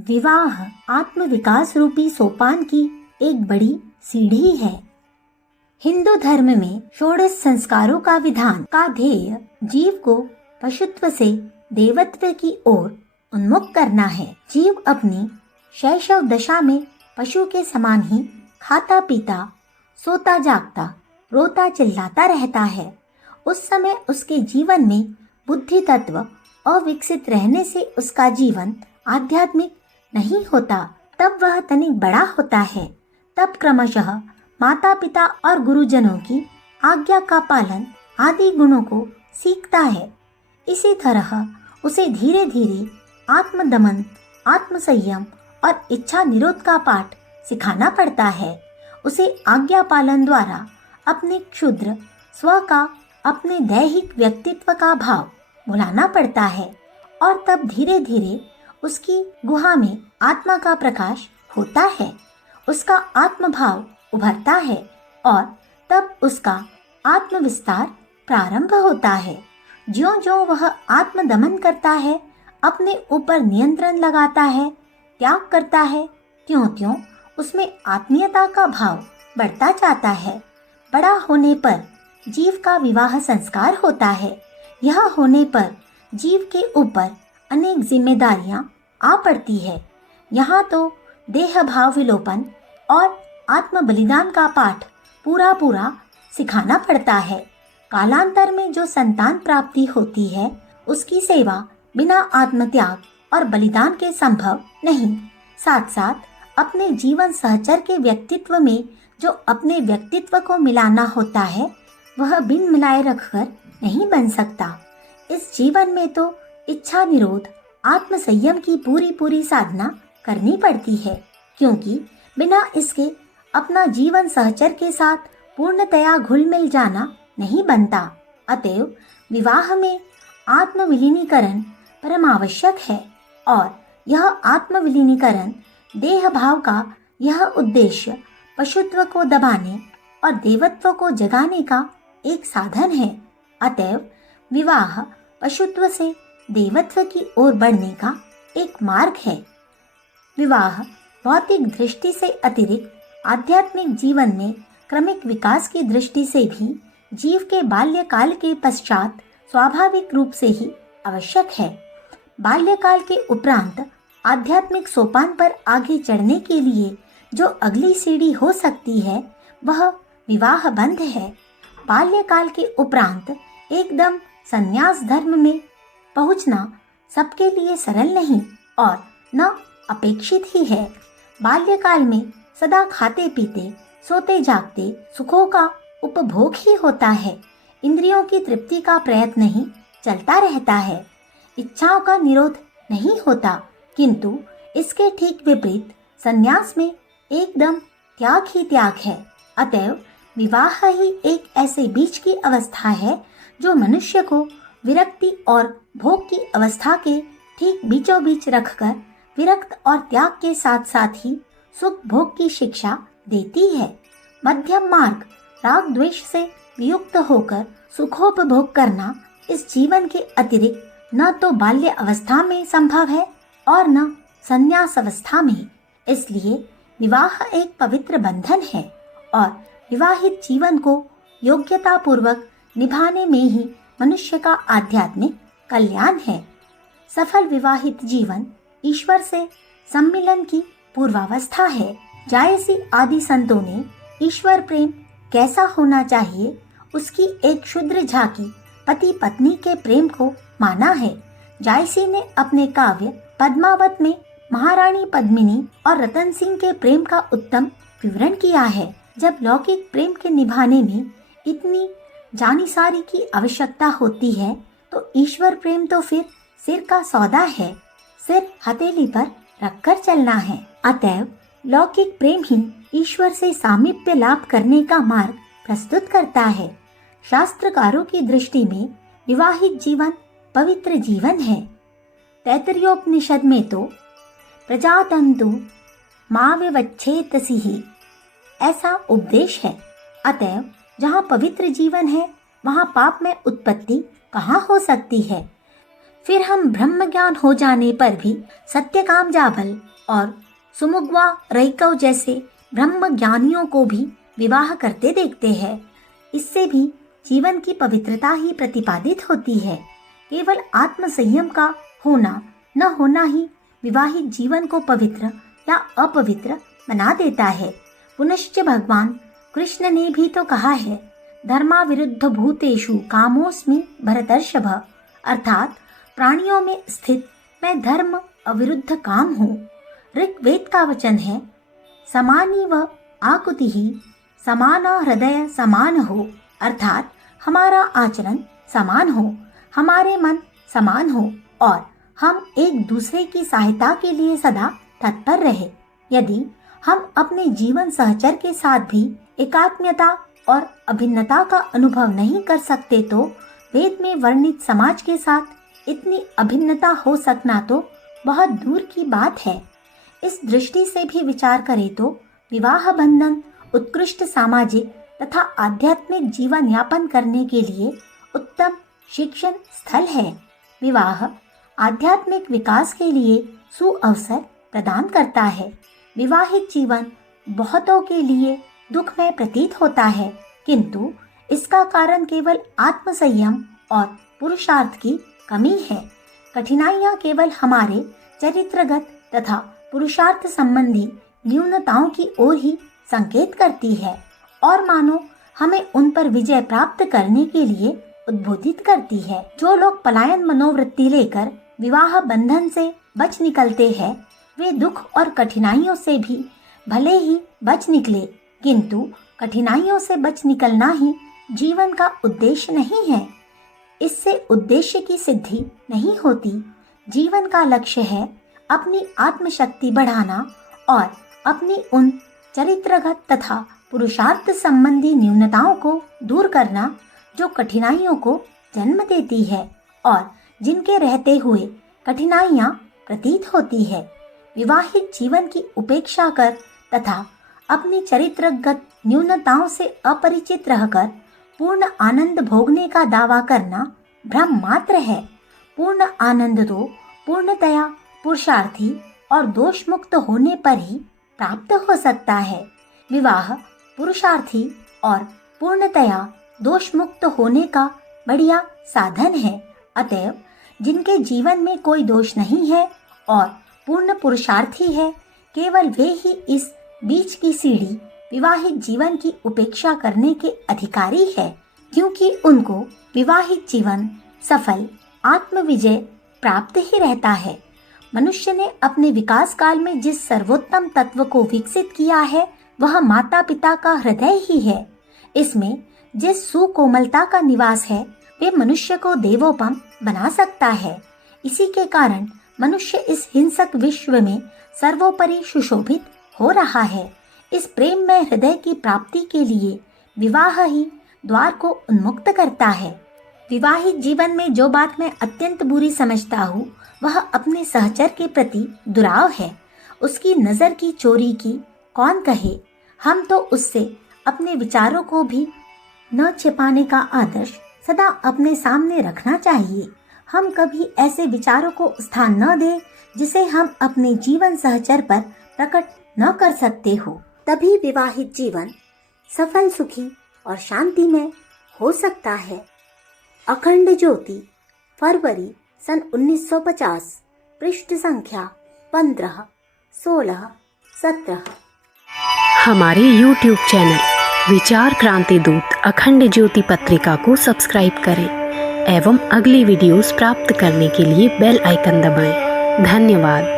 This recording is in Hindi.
विवाह आत्म विकास रूपी सोपान की एक बड़ी सीढ़ी है। हिंदू धर्म में षोडश संस्कारों का विधान का ध्येय जीव को पशुत्व से देवत्व की ओर उन्मुख करना है। जीव अपनी शैशव दशा में पशु के समान ही खाता पीता, सोता जागता, रोता चिल्लाता रहता है। उस समय उसके जीवन में बुद्धि तत्व अविकसित रहने से उसका जीवन आध्यात्मिक नहीं होता। तब वह तनिक बड़ा होता है, तब क्रमशः माता पिता और गुरुजनों की आज्ञा का पालन आदि गुणों को सीखता है। इसी तरह उसे धीरे धीरे आत्मदमन, आत्मसंयम और इच्छा निरोध का पाठ सिखाना पड़ता है। उसे आज्ञा पालन द्वारा अपने क्षुद्र स्व का, अपने दैहिक व्यक्तित्व का भाव भुलाना पड़ता है और तब धीरे धीरे उसकी गुहा में आत्मा का प्रकाश होता है। उसका आत्मभाव उभरता है और तब उसका आत्मविस्तार प्रारंभ होता है। ज्यों-ज्यों वह आत्मदमन करता है, अपने ऊपर नियंत्रण लगाता है, त्याग करता है, त्यों-त्यों उसमें आत्मीयता का भाव बढ़ता जाता है। बड़ा होने पर जीव का विवाह संस्कार होता है। यह होने पर जीव के ऊपर अनेक जिम्मेदारियां आ पड़ती है। यहाँ तो देह भाव विलोपन और आत्म बलिदान का पाठ पूरा सिखाना पड़ता है। कालांतर में जो संतान प्राप्ति होती है, उसकी सेवा बिना आत्मत्याग और बलिदान के संभव नहीं। साथ साथ अपने जीवन सहचर के व्यक्तित्व में जो अपने व्यक्तित्व को मिलाना होता है, वह बिन मिलाए रखकर नहीं बन सकता। इस जीवन में तो इच्छा निरोध, आत्म संयम की पूरी साधना करनी पड़ती है, क्योंकि बिना इसके अपना जीवन सहचर के साथ पूर्णतया घुल मिल जाना नहीं बनता। अतएव विवाह में आत्म विलीनीकरण परमावश्यक है और यह आत्म विलीनीकरण देह भाव का यह उद्देश्य पशुत्व को दबाने और देवत्व को जगाने का एक साधन है। अतएव विवाह पशुत्व से देवत्व की ओर बढ़ने का एक मार्ग है। विवाह भौतिक दृष्टि से अतिरिक्त आध्यात्मिक जीवन में क्रमिक विकास की दृष्टि से भी जीव के बाल्यकाल के पश्चात स्वाभाविक रूप से ही आवश्यक है। बाल्यकाल के उपरांत आध्यात्मिक सोपान पर आगे चढ़ने के लिए जो अगली सीढ़ी हो सकती है, वह विवाह बंध है। बाल्यकाल के उपरांत एकदम संन्यास धर्म में पहुंचना सबके लिए सरल नहीं और न अपेक्षित ही है। बाल्यकाल में सदा खाते पीते, सोते जागते सुखों का उपभोग ही होता है। इंद्रियों की तृप्ति का प्रयत्न ही चलता रहता है। इच्छाओं का निरोध नहीं होता, किंतु इसके ठीक विपरीत संन्यास में एकदम त्याग ही त्याग है। अतएव विवाह ही एक ऐसे बीच की अवस्था है जो मनुष्य को विरक्ति और भोग की अवस्था के ठीक बीचों बीच रखकर विरक्त और त्याग के साथ साथ ही सुख भोग की शिक्षा देती है। मध्यम मार्ग राग द्वेष से वियुक्त होकर सुखोपभोग करना इस जीवन के अतिरिक्त न तो बाल्य अवस्था में संभव है और न संन्यास अवस्था में। इसलिए विवाह एक पवित्र बंधन है और विवाहित जीवन को योग्यता पूर्वक निभाने में ही मनुष्य का आध्यात्मिक कल्याण है। सफल विवाहित जीवन ईश्वर से सम्मिलन की पूर्वावस्था है। जायसी आदि संतों ने ईश्वर प्रेम कैसा होना चाहिए, उसकी एक क्षुद्र झांकी पति पत्नी के प्रेम को माना है। जायसी ने अपने काव्य पद्मावत में महारानी पद्मिनी और रतन सिंह के प्रेम का उत्तम विवरण किया है। जब लौकिक प्रेम के निभाने में इतनी जानिसारी की आवश्यकता होती है, तो ईश्वर प्रेम तो फिर सिर का सौदा है, सिर हथेली पर रखकर चलना है। अतएव लौकिक प्रेम ही ईश्वर से सामीप्य लाभ करने का मार्ग प्रस्तुत करता है। शास्त्रकारों की दृष्टि में विवाहित जीवन पवित्र जीवन है। तैत्तरीयोपनिषद में तो प्रजातंतु मां विवच्छेतसी ऐसा उपदेश है। अतएव जहाँ पवित्र जीवन है, वहाँ पाप में उत्पत्ति कहाँ हो सकती है। फिर हम ब्रह्म ज्ञान हो जाने पर भी सत्यकाम जाबल और सुमुगवा रईकव जैसे ब्रह्म ज्ञानियों को भी विवाह करते देखते हैं। इससे भी जीवन की पवित्रता ही प्रतिपादित होती है। केवल आत्म संयम का होना न होना ही विवाहित जीवन को पवित्र या अपवित्र बना देता है। पुनश्च भगवान कृष्ण ने भी तो कहा है, धर्मा विरुद्ध भूतेषु कामोस्मि भरतर्षभ, अर्थात प्राणियों में स्थित मैं धर्म अविरुद्ध काम हूँ। ऋग्वेद का वचन है, समानी व आकुति ही समाना हृदय समान हो, अर्थात हमारा आचरण समान हो, हमारे मन समान हो और हम एक दूसरे की सहायता के लिए सदा तत्पर रहे। यदि हम अपने जीवन सहचर के साथ भी एकात्मता और अभिन्नता का अनुभव नहीं कर सकते तो वेद में वर्णित समाज के साथ इतनी अभिन्नता हो सकना तो बहुत दूर की बात है। इस दृष्टि से भी विचार करें तो विवाह बंधन उत्कृष्ट सामाजिक तथा आध्यात्मिक जीवन यापन करने के लिए उत्तम शिक्षण स्थल है। विवाह आध्यात्मिक विकास के लिए सुअवसर प्रदान करता है। विवाहित जीवन बहुतों के लिए दुखमय प्रतीत होता है, किंतु इसका कारण केवल आत्मसंयम और पुरुषार्थ की कमी है। कठिनाइयाँ केवल हमारे चरित्रगत तथा पुरुषार्थ संबंधी न्यूनताओं की ओर ही संकेत करती है और मानो हमें उन पर विजय प्राप्त करने के लिए उद्बोधित करती है। जो लोग पलायन मनोवृत्ति लेकर विवाह बंधन से बच निकलते हैं, वे दुख और कठिनाइयों से भी भले ही बच निकले, किंतु कठिनाइयों से बच निकलना ही जीवन का उद्देश्य नहीं है। इससे उद्देश्य की सिद्धि नहीं होती। जीवन का लक्ष्य है अपनी आत्मशक्ति बढ़ाना और अपनी उन चरित्रगत तथा पुरुषार्थ संबंधी न्यूनताओं को दूर करना जो कठिनाइयों को जन्म देती है और जिनके रहते हुए कठिनाइयाँ प्रतीत होती है। विवाहित जीवन की उपेक्षा कर तथा अपनी चरित्रगत न्यूनताओं से अपरिचित रहकर पूर्ण आनंद भोगने का दावा करना भ्रम मात्र है। पूर्ण आनंद तो पूर्णतया पुरुषार्थी और दोष मुक्त होने पर ही प्राप्त हो सकता है। विवाह पुरुषार्थी और पूर्णतया दोष मुक्त होने का बढ़िया साधन है। अतएव जिनके जीवन में कोई दोष नहीं है और पूर्ण पुरुषार्थी है, केवल वे ही इस बीच की सीढ़ी विवाहित जीवन की उपेक्षा करने के अधिकारी है, क्योंकि उनको विवाहित जीवन सफल आत्मविजय प्राप्त ही रहता है। मनुष्य ने अपने विकास काल में जिस सर्वोत्तम तत्व को विकसित किया है, वह माता पिता का हृदय ही है। इसमें जिस सुकोमलता का निवास है, वे मनुष्य को देवोपम बना सकता है। इसी के कारण मनुष्य इस हिंसक विश्व में सर्वोपरि सुशोभित हो रहा है। इस प्रेम में हृदय की प्राप्ति के लिए विवाह ही द्वार को उन्मुक्त करता है। विवाहित जीवन में जो बात मैं अत्यंत बुरी समझता हूँ, वह अपने सहचर के प्रति दुराव है। उसकी नज़र की चोरी की कौन कहे। हम तो उससे अपने विचारों को भी न छिपाने का आदर्श सदा अपने सामने रखना चाहिए। हम कभी ऐसे विचारों को स्थान न दें जिसे हम अपने जीवन सहचर पर प्रकट न कर सकते हो। तभी विवाहित जीवन सफल, सुखी और शांतिमय हो सकता है। अखंड ज्योति, फरवरी सन 1950, पृष्ठ संख्या 15, 16, 17। हमारे YouTube चैनल विचार क्रांति दूत अखंड ज्योति पत्रिका को सब्सक्राइब करें एवं अगली वीडियोस प्राप्त करने के लिए बेल आइकन दबाएं। धन्यवाद।